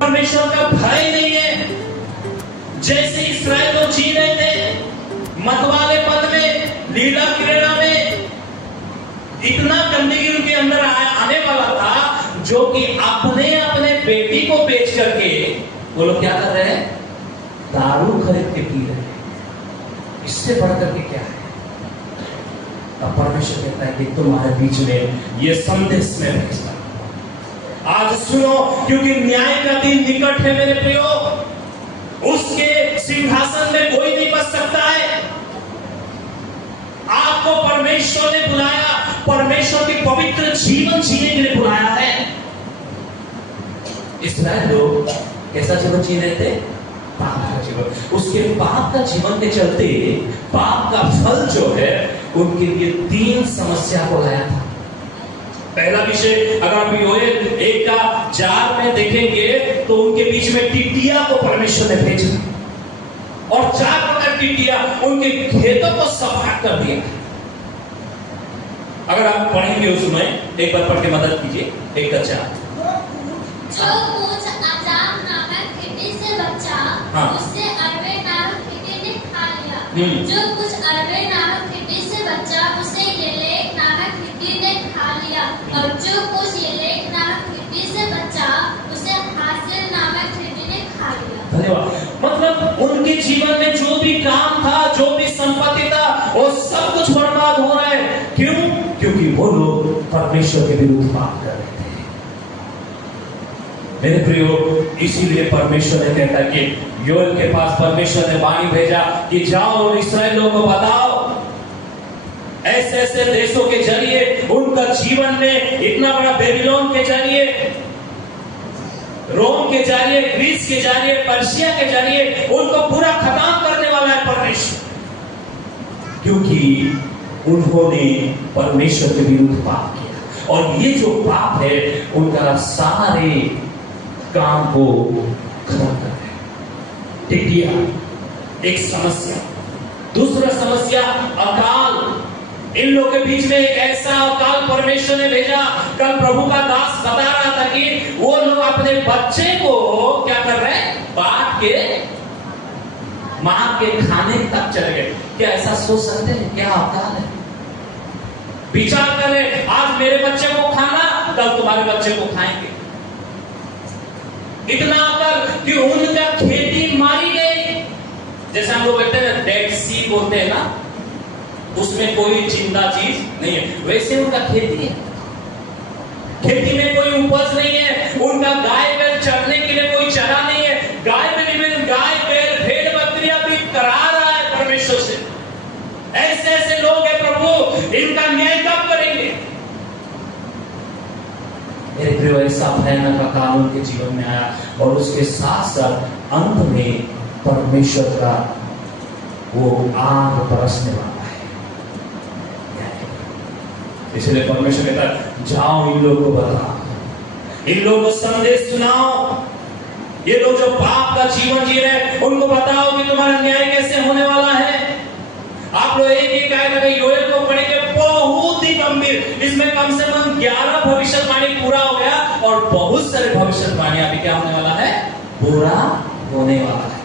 परमेश्वर का भय नहीं है। जैसे इस्राएल लोग जी रहे थे मतवाले पद में, लीला क्रीड़ा में, इतना गंदगी उनके अंदर आने वाला था जो कि अपने अपने बेटी को बेच करके वो लोग क्या कर रहे हैं, दारू खरीद के पी रहे हैं। इससे बढ़कर के क्या है? अब परमेश्वर कहता है कि तुम्हारे बीच में ये संदेश में भेजता। आज सुनो, क्योंकि न्याय का दिन निकट है मेरे प्रियो। उसके सिंहासन में कोई नहीं बच सकता है। आपको परमेश्वर ने बुलाया, परमेश्वर की पवित्र जीवन जीने के लिए बुलाया है। इस्राएल लोग कैसा जीवन जी रहे थे? पाप का जीवन। उसके पाप का जीवन के चलते पाप का फल जो है उनके लिए 3 समस्या को लाया था। पहला विषय, अगर आप योएल 1 का 4 में देखेंगे तो उनके बीच में टिड्डिया को परमेश्वर ने भेजा और 4 प्रकार की टिड्डिया उनके खेतों को सफाट कर दिया। अगर आप पढ़ेंगे उसमें, एक बार पढ़ के मदद कीजिए। 1 का 4। जो कुछ अजाम नामक टिड्डी से बचा, उससे अरबे नामक टिड्डी ने खा लिया। जो कुछ अरबे नामक टिड्डी से बचा, उसे येलेक नामक टिड्डी ने खा लिया। और जो कुछ येलेक नामक टिड्डी से बचा, उसे हासिल नामक टिड्डी ने खा लिया। धन्यवाद। मतलब उनके जीवन में जो भी काम था, जो भी संपत्ति था, वो सब कुछ बर्बाद हो रहा है। क्यों? क्योंकि वो लोग परमेश्वर के विरुद्ध पाप कर रहे थे। मेरे प्रियो, इसीलिए परमेश्वर ने कहता कि योएल के पास परमेश्वर ने वाणी भेजा कि जाओ और इस्राएल लोगों को बताओ, ऐसे ऐसे देशों के जरिए, उनका जीवन में इतना बड़ा बेबीलोन के जरिए, रोम के जरिए, ग्रीस के जरिए, पर्शिया के जरिए उनको पूरा खत्म करने वाला है परमेश्वर। क्योंकि उन्होंने परमेश्वर के विरुद्ध पाप किया और ये जो पाप है उनका सारे काम को खत्म कर रहे हैं। टिड्डिया एक समस्या। दूसरा समस्या अकाल। इन लोगों के बीच में एक ऐसा अकाल परमेश्वर ने भेजा। कल प्रभु का दास बता रहा था कि वो लोग अपने बच्चे को क्या कर रहे हैं, बांट के मार के खाने तक चले गए। क्या ऐसा सोच सकते हैं? क्या अकाल है? विचार करें, आज मेरे बच्चे को खाना, कल तुम्हारे बच्चे को खाएंगे। इतना अकल कि उनका खेती मारी गई। जैसे हम लोग कहते हैं डेड सी बोलते हैं ना, उसमें कोई जिंदा चीज नहीं है, वैसे उनका खेती है। खेती में कोई उपज नहीं है। उनका गाय बैल चरने के लिए कोई चरा नहीं है। गाय बैल भेड़ बकरियां भी करा रहा है परमेश्वर से। ऐसे ऐसे लोग हैं प्रभु, इनका न्याय कब करेंगे? मेरे प्रिय, ऐसा भयानक अकाल उनके जीवन में आया और उसके साथ साथ अंत में परमेश्वर का वो आग बरसने वाला है। इसलिए परमेश्वर कहता है जाओ इन लोगों को बताओ, इन लोगों को संदेश सुनाओ। ये लोग जो पाप का जीवन जी रहे हैं उनको बताओ कि तुम्हारा न्याय कैसे होने वाला है। आप लोग एक आयत योएल को पढ़ेंगे, बहुत ही गंभीर। इसमें कम से कम 11 भविष्यवाणी पूरा हो गया और बहुत सारे भविष्यवाणी अभी क्या होने वाला है, पूरा होने वाला है।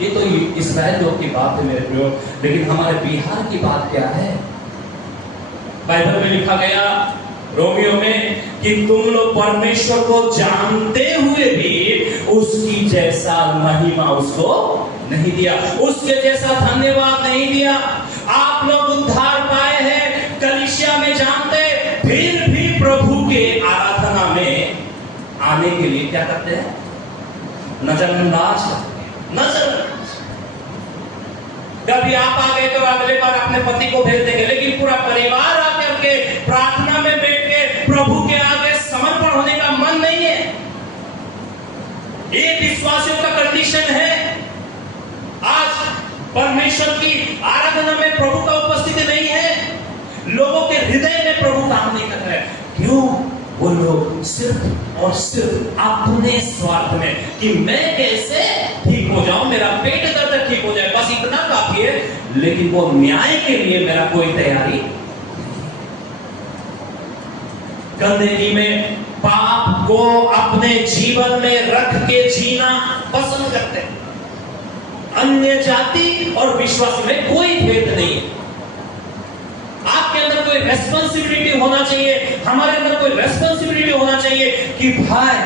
ये तो इस्राएल लोग की बात है मेरे प्रियो, लेकिन हमारे बिहार की बात क्या है? बाइबल में लिखा गया रोमियो में कि तुम लोग परमेश्वर को जानते हुए भी उसकी जैसा महिमा उसको नहीं दिया, उसके जैसा धन्यवाद नहीं दिया। आप लोग उद्धार पाए हैं, कलीसिया में जानते, फिर भी प्रभु के आराधना में आने के लिए क्या करते हैं? नजरअंदाज करते हैं। नजरअंदाज। कभी आप आ गए तो अगले बार अपने पति को भेज देंगे, लेकिन पूरा परिवार आकर के प्रार्थना में बैठ के प्रभु के आगे समर्पण होने का मन नहीं है। ये विश्वासियों का कंडीशन है। आज परमेश्वर की आराधना में प्रभु का उपस्थिति नहीं है। लोगों के हृदय में प्रभु काम नहीं कर रहे। क्यों? वो लोग सिर्फ और सिर्फ अपने स्वार्थ में कि मैं कैसे ठीक हो जाऊं, मेरा पेट दर्द ठीक हो जाए, बस इतना काफी है। लेकिन वो न्याय के लिए मेरा कोई तैयारी। गंदगी में, पाप वो अपने जीवन में रख के जीना पसंद करते हैं। अन्य जाति और विश्वास में कोई भेद नहीं है। आपके अंदर कोई रेस्पॉन्सिबिलिटी होना चाहिए, हमारे अंदर कोई रेस्पॉन्सिबिलिटी होना चाहिए कि भाई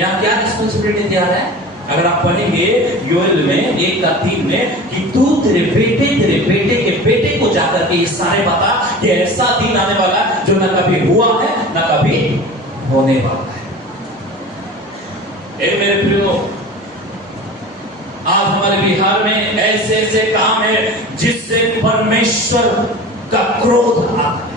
यहां क्या रेस्पॉन्सिबिलिटी दिया है। अगर आप पढ़ेंगे योएल में 1:3 में कि तू तेरे बेटे के बेटे को जाकर के ये सारे बता कि ऐसा दिन आने वाला जो ना कभी हुआ है ना कभी होने वाला है। ए मेरे प्रियो, आज हमारे बिहार में ऐसे ऐसे काम है जिससे परमेश्वर का क्रोध आता है।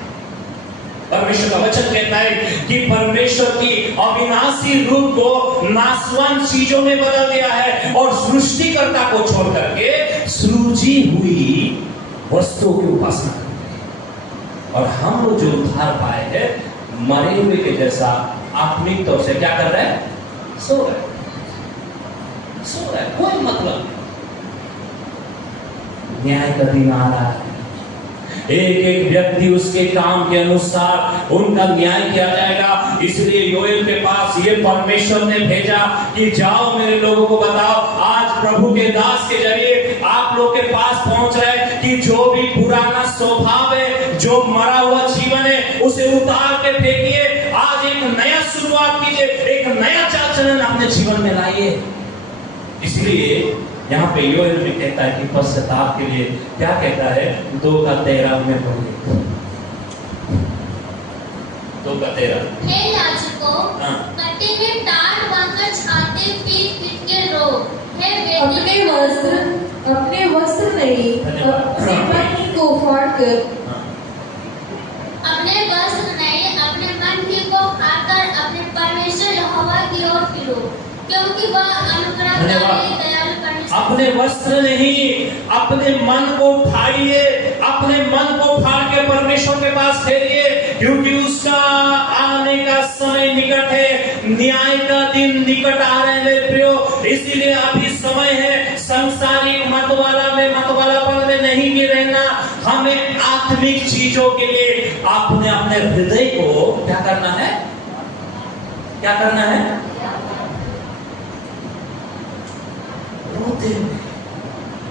परमेश्वर का वचन कहता है कि परमेश्वर की अविनाशी रूप को नाशवान चीजों में बदल दिया है और सृष्टिकर्ता को छोड़ करके सृजी हुई वस्तुओं की उपासना करते हैं। और हम लोग जो उद्धार पाए हैं मरे हुए के जैसा आत्मिक तौर से क्या कर रहे हैं? सो रहे, कोई मतलब नहीं। न्याय का दिन आ रहा है, एक एक व्यक्ति उसके काम के अनुसार उनका न्याय किया जाएगा। इसलिए योएल के पास ये परमेश्वर ने भेजा कि जाओ मेरे लोगों को बताओ। आज प्रभु के दास के जरिए आप लोग के पास पहुंच रहा है कि जो भी पुराना स्वभाव है, जो मरा हुआ जीवन है, उसे उतार के फेंकिए। आज एक नया शुरुआत कीजिए, एक नया चाल चलन अपने जीवन में लाइए। इसलिए यहाँ पे योएल में कहता है कि पश्चाताप के लिए क्या कहता है? 2:13 में पढ़िए। 2:13। हे याजकों, कटे में टाट बांधकर छाती पीट के रो। हे बेटी, अपने वस्त्र नहीं, अपने मन ही को फाड़कर, अपने वस्त्र नहीं, अपने मन ही को फाड़कर अपने परमेश्वर यहोवा की ओर फिरो, क्योंकि वह अनुग्रहकारी दयालु। अपने वस्त्र नहीं, अपने मन को फाड़िए, अपने मन को फाड़ के परमेश्वर के पास फेरिए, क्योंकि उसका आने का समय निकट है। न्याय का दिन निकट आ रहे हैं मेरे प्रियो। इसीलिए अभी समय है संसारिक मतवालापन में नहीं गिर रहना। हमें आत्मिक चीजों के लिए अपने अपने हृदय को क्या करना है? क्या करना है?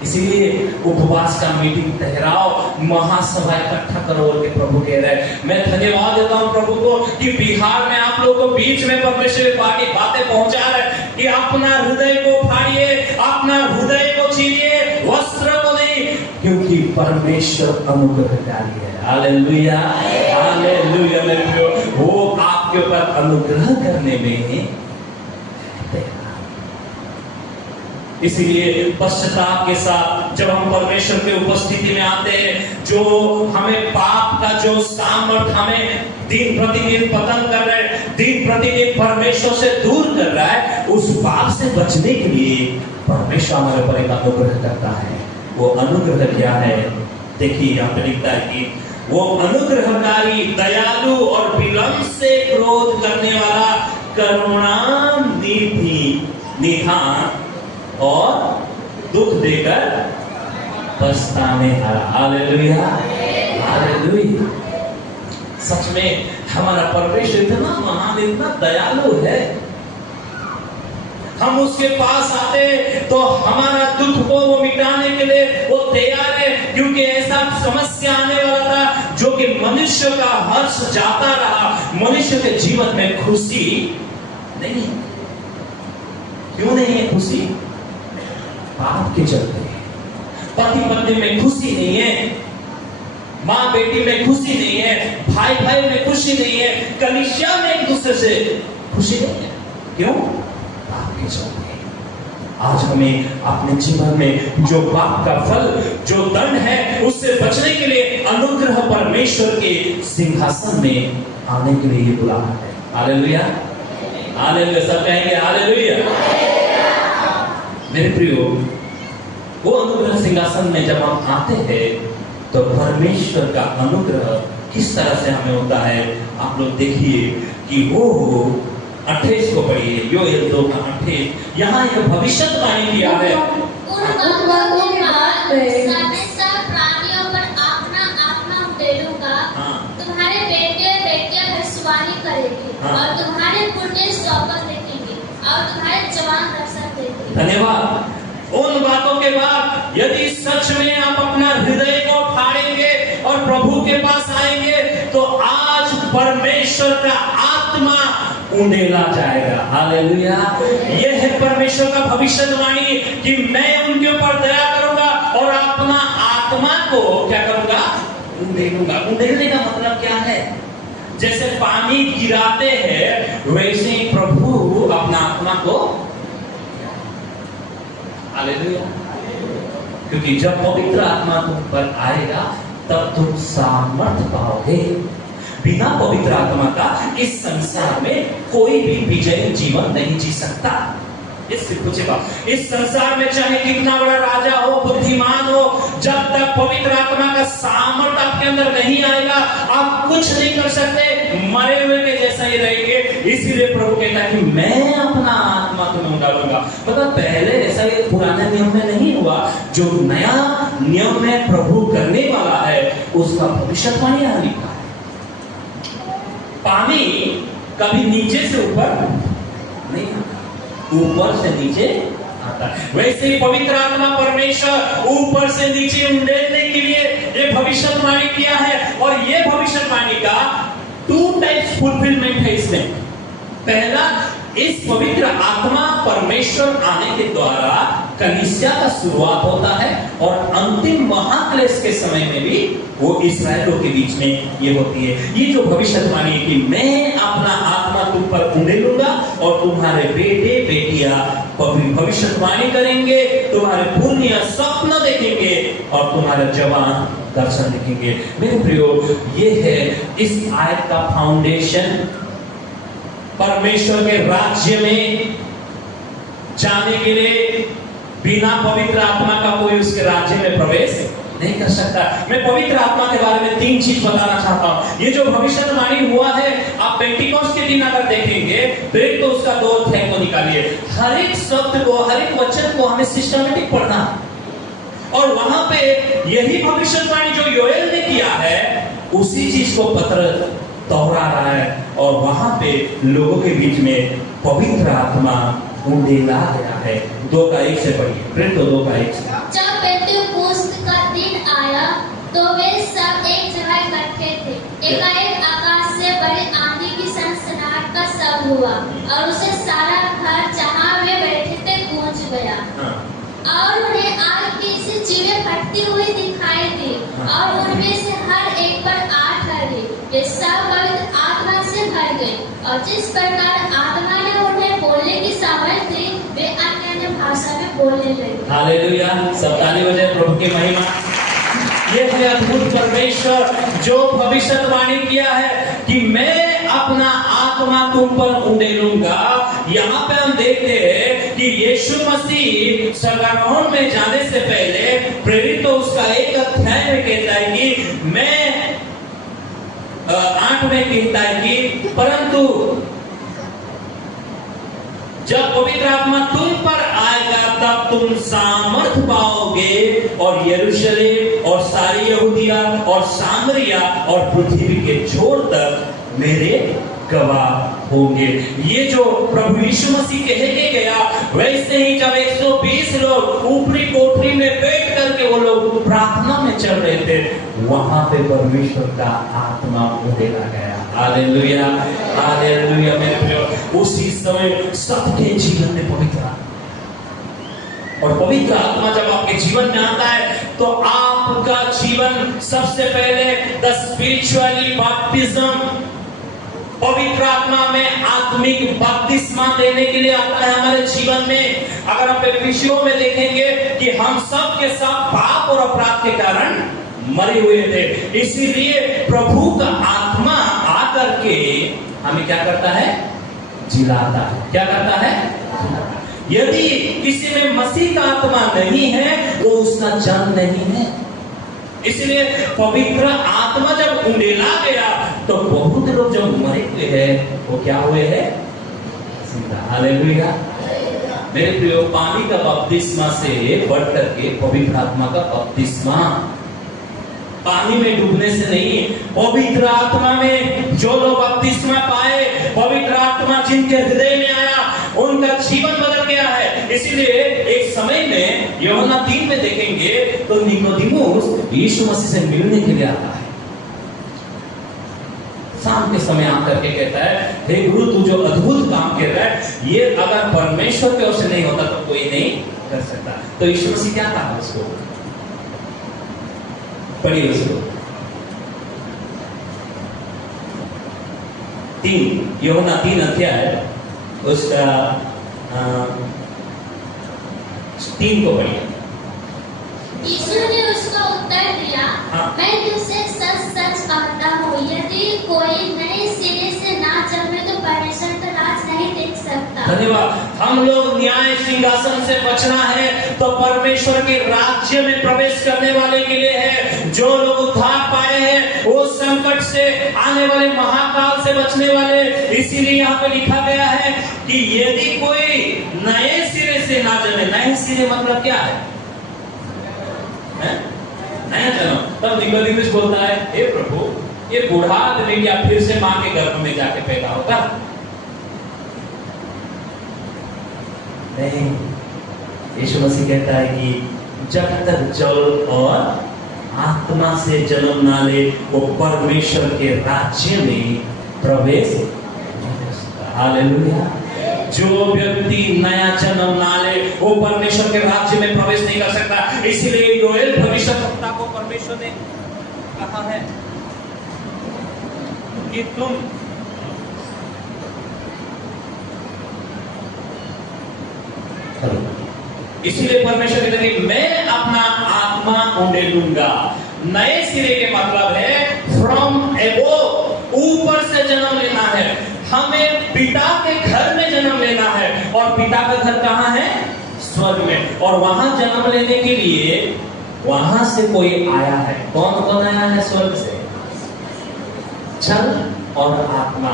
इसीलिए उपवास का मीटिंग ठहराओ, महासभा इकट्ठा करो के प्रभु कह रहे हैं। मैं धन्यवाद देता हूं प्रभु को कि बिहार में आप लोगों को बीच में परमेश्वर की बातें पहुंचा रहे हैं कि अपना हृदय को फाड़िए, अपना हृदय को चीरिए, वस्त्र को नहीं, क्योंकि परमेश्वर अनुग्रहकारी है। Hallelujah, hallelujah. वो आपके ऊपर अनुग्रह करने में, इसीलिए पश्चाताप के साथ जब हम परमेश्वर के उपस्थिति में आते हैं, जो हमें पाप का जो सामर्थ हमें दिन प्रतिदिन पतन कर रहा है, दिन प्रतिदिन परमेश्वर से दूर कर रहा है, उस पाप से बचने के लिए परमेश्वर हमारे ऊपर एक अनुग्रह करता है। वो अनुग्रह क्या है? देखिए यहाँ पे लिखता है कि वो अनुग्रहकारी, दयालु और विलंब से क्रोध करने वाला, करुणानिधि, निधान और दुख देकर पछताने वाला। Hallelujah, hallelujah. सच में हमारा परमेश्वर इतना महान, इतना दयालु है। हम उसके पास आते तो हमारा दुख को वो मिटाने के लिए वो तैयार है, क्योंकि ऐसा समस्या आने वाला था जो कि मनुष्य का हर्ष जाता रहा, मनुष्य के जीवन में खुशी नहीं। क्यों नहीं है खुशी? पाप के चलते। पति पत्नी में खुशी नहीं है, माँ बेटी में खुशी नहीं है, भाई भाई में खुशी नहीं है, कलीसिया में एक दूसरे से खुशी नहीं है। क्यों? पाप के चलते। आज हमें अपने जीवन में जो पाप का फल, जो दंड है, उससे बचने के लिए अनुग्रह परमेश्वर के सिंहासन में आने के लिए बुलाना है। Hallelujah, hallelujah. सब कहेंगे हालेलुया। मेरे प्रियो, वो अनुग्रह सिंहासन में जब हम आते हैं तो परमेश्वर का अनुग्रह किस तरह से हमें होता है। आप लोग देखिए कि वो 28 को पढ़िए, योएल 2:28। यहाँ यह भविष्यवाणी किया है, प्राणियों पर अपना उड़ेलूंगा। तुम्हारे बेटे बेटियां भविष्यवाणी करेंगे और तुम्हारे पुत्र तुम्हें सौंपा देखेंगे और तुम्हारे जवान रक्षक देंगे। धन्यवाद। उन बातों के बाद यदि सच में आप अपना हृदय को फाड़ेंगे और प्रभु के पास आएंगे तो आज परमेश्वर का आत्मा उंडेला जाएगा। हालेलुया। यह है परमेश्वर का भविष्यवाणी कि मैं उनके ऊपर दया करूंगा और अपना आत्मा को क्या करूंगा? उंडेलूंगा। उंडेलने का मतलब क्या है? जैसे पानी गिराते हैं वैसे ही प्रभु अपना आत्मा को। हालेलुया। क्योंकि जब पवित्र आत्मा तुम पर आएगा तब तुम सामर्थ पाओगे। बिना पवित्र आत्मा का इस संसार में कोई भी विजयी जीवन नहीं जी सकता। इस संसार में चाहे कितना बड़ा राजा हो, बुद्धिमान हो, जब तक पवित्र आत्मा का सामर्थ आपके अंदर नहीं आएगा आप कुछ नहीं कर सकते, मरे हुए के जैसा ही रहेंगे। इसीलिए प्रभु कहता है कि मैं अपना आत्मा तुम्हें डालूंगा। मतलब पहले ऐसा ये पुराने नियम में नहीं हुआ, जो नया नियम में प्रभु करने वाला है उसका भविष्यवाणी यहाँ लिखा है। पानी कभी नीचे से ऊपर नहीं आता, ऊपर से नीचे आता है। वैसे ही पवित्र आत्मा परमेश्वर ऊपर से नीचे उंडेलने के लिए ये भविष्यवाणी किया है। और ये भविष्यवाणी का 2 टाइप्स फुलफिलमेंट है इसमें। पहला, इस पवित्र आत्मा परमेश्वर आने के द्वारा कलीसिया का शुरुआत होता है और अंतिम महाक्लेश के समय में भी वो इस्राएलियों के बीच में ये होती है। ये जो भविष्यवाणी है कि मैं अपना आत्मा तुम पर उंडेलूंगा और तुम्हारे बेटे बेटियां भविष्यवाणी करेंगे, तुम्हारे पुण्य स्वप्न देखेंगे और तुम्हारे जवान दर्शन देखेंगे। मेरे प्रियो, ये है इस आयत का फाउंडेशन। परमेश्वर के राज्य में जाने के लिए बिना पवित्र आत्मा का कोई उसके राज्य में प्रवेश नहीं कर सकता। मैं पवित्र आत्मा के बारे में 3 चीज बताना चाहता हूं। ये जो भविष्यवाणी हुआ है, आप पेंटिकॉस्ट के दिन अगर देखेंगे तो एक तो उसका 2 अध्याय को निकालिए। हर एक शब्द को, हर एक वचन को हमें सिस्टमेटिक पढ़ना, और वहां पे यही भविष्यवाणी जो योएल ने किया है उसी चीज को पत्र दोहरा रहा है। और वहां पे लोगों के बीच में पवित्र आत्मा उंडेला गया है। 2:1 से पढ़िए। प्रिंट 2:1 से। जब पेंटेकोस्त का दिन आया तो वे सब एक जगह इकट्ठे थे। एकाएक आकाश से बड़ी आंधी की सनसनाहट का शब्द हुआ और उसे सारा घर जहां वे बैठे थे गूंज गया। और उन्हें आग की सी चीवें फटती हुई दिखाई दी और उनमें से हर एक पर 8 ठहरी। वे सब पवित्र आत्मा से भर गए और जिस प्रकार आत्मा ने उन्हें बोलने की समझ दी वे अन्य भाषा में बोलने लगे। हालेलुया। सब ताली बजाएं प्रभु की महिमा। ये है अद्भुत परमेश्वर जो भविष्यवाणी किया है कि मैं अपना आत्मा तुम पर उंडेलूंगा। यहाँ पे हम देखते हैं कि यीशु मसीह स्वर्गारोहण में जाने से पहले प्रेरित तो उसका 1 अध्याय में कहता है कि मैं 8 में कहता है कि परंतु जब पवित्र आत्मा तुम पर आएगा तब तुम सामर्थ पाओगे और यरूशलेम और सारी यहूदिया और सामरिया और पृथ्वी के छोर तक मेरे गवाह होंगे। ये जो प्रभु यीशु मसीह कह के गया, वैसे ही जब 120 लोग ऊपरी कोठरी में बैठ करके वो लोग प्रार्थना में चल रहे थे, वहां पे परमेश्वर का आत्मा उंडेला गया। Hallelujah, hallelujah. मेरे प्रियो, उसी समय सबके जीवन में पवित्र आत्मा, और पवित्र आत्मा जब आपके जीवन में आता है तो आपका जीवन सबसे पहले द स्पिरिचुअली बपटिज्म, पवित्र आत्मा में आत्मिक बपतिस्मा देने के लिए आता है हमारे जीवन में। अगर आप विषयों में देखेंगे कि हम सब के सब पाप और अपराध के कारण मरे हुए थे, इसीलिए प्रभु का आत्मा आकर के हमें क्या करता है? जिलाता है। क्या करता है? यदि किसी में मसीह का आत्मा नहीं है वो उसका जन्म नहीं है। इसलिए पवित्र आत्मा जब उंडेला गया तो बहुत लोग जब मरे हुए हैं वो क्या हुए हैं? हालेलुया। मेरे प्रियो, पानी का बपतिस्मा से बढ़ करके पवित्र आत्मा का बपतिस्मा, पानी में डूबने से नहीं, पवित्र आत्मा में जो लोग बपतिस्मा पाए पवित्र आत्मा जिनके हृदय में आया उनका जीवन बदल गया है। इसीलिए एक समय में यूहन्ना 3 में देखेंगे तो निकोदेमुस यीशु मसीह से मिलने के लिए आता है। शाम के समय आकर के कहता है, हे गुरु तू जो अद्भुत काम कर रहा है ये अगर परमेश्वर की ओर से नहीं होता तो कोई नहीं कर सकता। तो यीशु मसीह क्या कहा उसको? पढ़िए उसको। 3 यूहन्ना 3 अध्याय उसका 3 को पढ़िए। यीशु ने उसका उत्तर दिया, मैं तुझसे सच सच कहता हूँ, यदि कोई नए सिरे से ना जन्मे तो परमेश्वर का राज नहीं देख सकता। धन्यवाद। हम लोग न्याय सिंहासन से बचना है तो परमेश्वर के राज्य में प्रवेश करने वाले के लिए है। जो लोग उद्धार पाए हैं वो संकट से आने वाले महाकाल से बचने वाले। इसीलिए यहाँ पे लिखा गया है कि यदि कोई नए सिरे से ना जन्मे। नए सिरे मतलब क्या है? नया जन्म। तब निकोदेमुस बोलता है, हे प्रभु ये बूढ़ा आदमी क्या फिर से मां के गर्भ में जाके पैदा होगा? नहीं। यीशु मसीह कहता है कि जब तक जल और आत्मा से जन्म ना ले वो परमेश्वर के राज्य में प्रवेश नहीं कर सकता। हालेलुया। जो व्यक्ति नया जन्म ना ले वो परमेश्वर के राज्य में प्रवेश नहीं कर सकता। इसीलिए योएल भविष्यवक्ता को परमेश्वर ने कहा है कि तुम इसीलिए परमेश्वर कहते हैं कि मैं अपना आत्मा उंडेलूंगा। नए सिरे के मतलब है फ्रॉम एबोव, ऊपर से जन्म लेना है। हमें पिता के घर में जन्म लेना है और पिता का घर कहाँ है? स्वर्ग में। और वहां जन्म लेने के लिए वहां से कोई आया है। कौन कौन आया है स्वर्ग से? जल और आत्मा,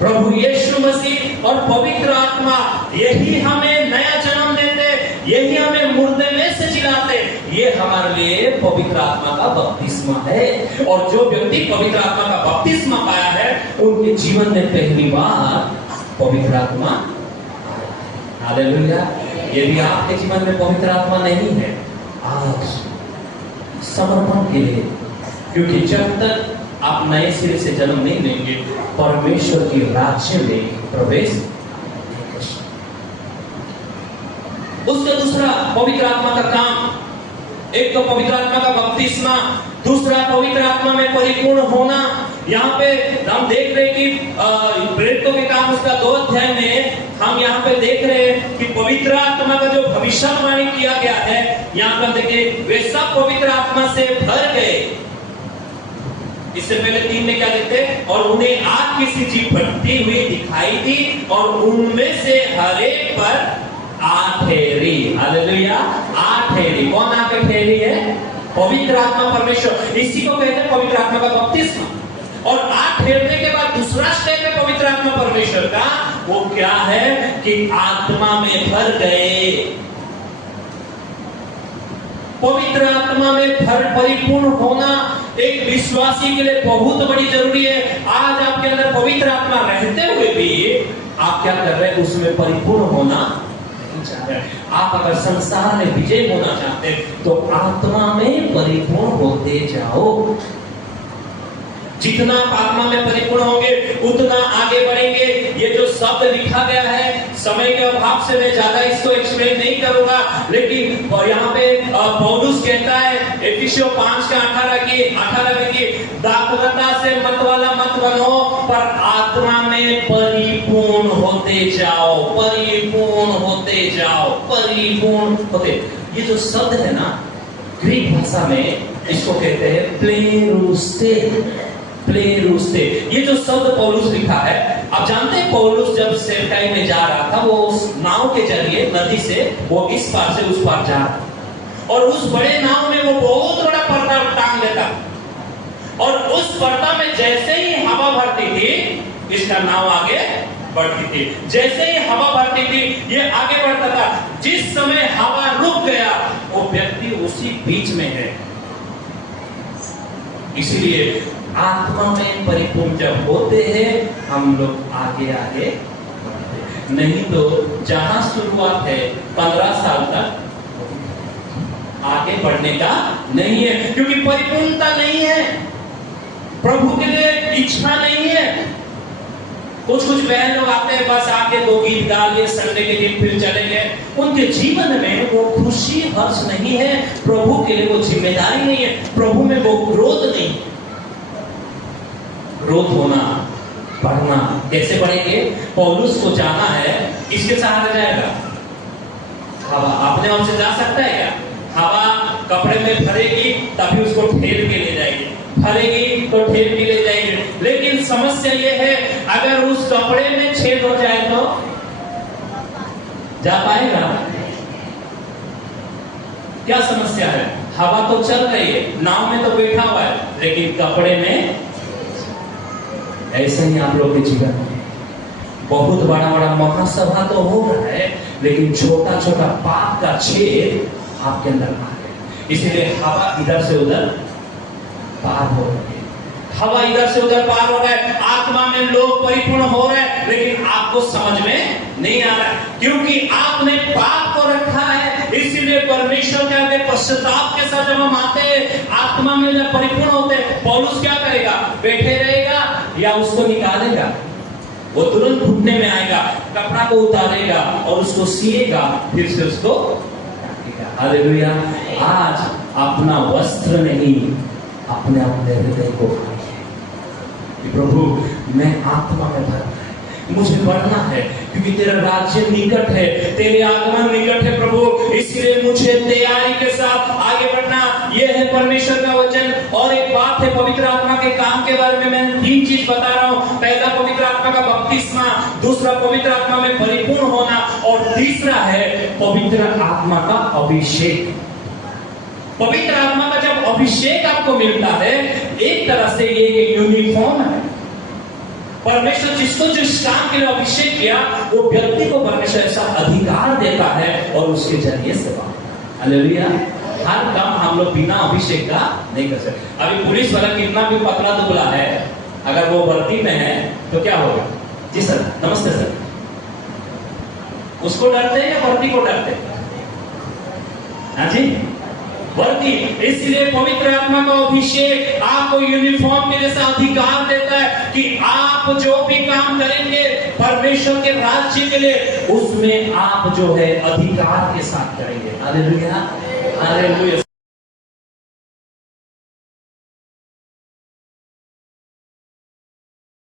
प्रभु यीशु मसीह और पवित्र आत्मा। यही हमें नया जन्म देते, यही हमें मुर्दे में से जिलाते। ये हमारे लिए पवित्र आत्मा का बपतिस्मा है। और जो व्यक्ति पवित्र आत्मा का बपतिस्मा पाया है उनके जीवन में पहली बार पवित्र आत्मा। हालेलुया। यदि आपके जीवन में पवित्र आत्मा नहीं है आज समर्पण के लिए, क्योंकि जब तक आप नए सिरे से जन्म नहीं लेंगे परमेश्वर के राज्य में प्रवेश। उसका दूसरा पवित्र आत्मा का काम, एक तो पवित्र आत्मा का बपतिस्मा, दूसरा पवित्र आत्मा में परिपूर्ण होना। यहाँ पे हम देख रहे कि प्रेरितों के काम उसका 2 अध्याय में हम यहाँ पे देख रहे हैं कि पवित्र आत्मा का जो भविष्यवाणी किया गया है, यहाँ पर देखिए वे सब पवित्र आत्मा से भर गए। इससे पहले 3 में क्या देखते? और उन्हें आग की सी जीभ फटती हुई दिखाई दी और उनमें से हर एक पर आग ठहरी। हालेलुया। आग ठहरी। कौन आके ठहरी है? पवित्र आत्मा परमेश्वर। इसी को कहते हैं पवित्र आत्मा का बपतिस्मा। और आग ठहरने के बाद दूसरा स्टेप है पवित्र आत्मा परमेश्वर का। वो क्या है कि आत्मा में भर गए। पवित्र आत्मा में परिपूर्ण होना एक विश्वासी के लिए बहुत बड़ी जरूरी है। आज आपके अंदर पवित्र आत्मा रहते हुए भी आप क्या कर रहे हैं? उसमें परिपूर्ण होना नहीं चाह रहे। आप अगर संसार में विजय होना चाहते हैं तो आत्मा में परिपूर्ण होते जाओ। जितना आप आत्मा में परिपूर्ण होंगे उतना आगे बढ़ेंगे। ये जो शब्द लिखा गया है, समय के अभाव से मैं ज्यादा इसको एक्सप्लेन नहीं करूंगा, लेकिन यहाँ पे पौलुस कहता है एफिसियों 5 का 18 की दाखलता से मतवाला मत बनो पर आत्मा में परिपूर्ण होते जाओ। परिपूर्ण होते जाओ। परिपूर्ण होते। ये जो शब्द है ना ग्रीक भाषा में इसको कहते हैं प्लेरूस्ते। प्लेरूस्ते। ये जो शब्द पौलुस लिखा है, आप जानते हैं पौलुस जब सेल्टाई में जा रहा था वो उस नाव के जरिए नदी से वो इस पार से उस पार जा रहा था और उस बड़े नाव में वो बहुत बड़ा पर्दा टांग लेता और उस पर्दा में जैसे ही हवा भरती थी इसका नाव आगे बढ़ती थी। जैसे ही हवा भरती थी ये आगे बढ़ता था। जिस समय हवा रुक गया वो व्यक्ति उसी बीच में है। इसलिए आत्मा में परिपूर्ण जब होते हैं हम लोग आगे आगे बढ़ते हैं। नहीं तो जहां शुरुआत है 15 साल तक आगे बढ़ने का नहीं है, क्योंकि परिपूर्णता नहीं है, प्रभु के लिए इच्छा नहीं है। कुछ बहन लोग आते हैं, बस आके 2 गीत गा लिए, संडे के दिन फिर चले गए। उनके जीवन में वो खुशी हर्ष नहीं है, प्रभु के लिए वो जिम्मेदारी नहीं है, प्रभु में वो ग्रोथ नहीं। ग्रोथ होना, बढ़ना कैसे बढ़ेंगे? पौलुस को जाना है, किसके सहारे जाएगा? हवा अपने आप से जा सकता है क्या? हवा कपड़े में भरेगी तभी उसको ठेल के ले जाएगी, भरेगी तो ठेल के ले जाएगी। लेकिन समस्या ये है, अगर उस कपड़े में छेद हो जाए तो जा पाएगा? क्या समस्या है? हवा तो चल रही है, नाव में तो बैठा हुआ है, लेकिन कपड़े में। ऐसे ही आप लोग के जीवन में बहुत बड़ा महासभा तो हो रहा है, लेकिन छोटा छोटा पाप का छेद आपके अंदर आ गया। इसीलिए हवा इधर से उधर पार हो रही है, हवा इधर से उधर पार हो रहा है, आत्मा में लोग परिपूर्ण हो रहे हैं, लेकिन आपको समझ में नहीं आ रहा है, क्योंकि आपने पाप को रखा है। इसीलिए परमेश्वर क्या कहते, पश्चाताप के साथ जब हम आते हैं, आत्मा में जब परिपूर्ण होते हैं, पौलुस क्या करेगा? बैठे रहेगा या उसको निकालेगा? वो तुरंत घुटने में आएगा, कपड़ा को उतारेगा और उसको सिएगा, फिर से उसको काटेगा। हालेलुया। आज अपना वस्त्र नहीं, अपने हृदय को खाइए। प्रभु मैं आत्मा में भरना है, मुझे बढ़ना है, क्योंकि तेरा राज्य निकट है, तेरे आगमन निकट है प्रभु। इसलिए मुझे तैयारी के साथ आगे बढ़ना, यह है परमेश्वर का वचन। और एक बात है, पवित्र आत्मा के काम के बारे में मैं 3 चीज बता रहा हूं। पहला पवित्र आत्मा का बपतिस्मा, दूसरा पवित्र आत्मा में परिपूर्ण होना, और तीसरा है पवित्र आत्मा का अभिषेक। पवित्र आत्मा का जब अभिषेक आपको मिलता है, एक तरह से ये यूनिफॉर्म है। परमेश्वर जिसको जिस काम के लिए अभिषेक किया, वो व्यक्ति को परमेश्वर ऐसा अधिकार देता है और उसके जरिए सेवा। हालेलुया। हर काम हम लोग बिना अभिषेक का नहीं कर सकते। अभी पुलिस वाला कितना भी पतला दुबला है, अगर वो वर्दी में है तो क्या होगा? जी सर, नमस्ते सर। उसको डरते हैं या वर्दी को डरते हैं? हाँ जी, वर्दी। इसलिए पवित्र आत्मा का अभिषेक आपको यूनिफॉर्म के जैसा अधिकार देता है कि आप जो भी काम करेंगे परमेश्वर के राज्य के लिए, उसमें आप जो है अधिकार के साथ करेंगे। Hallelujah, hallelujah.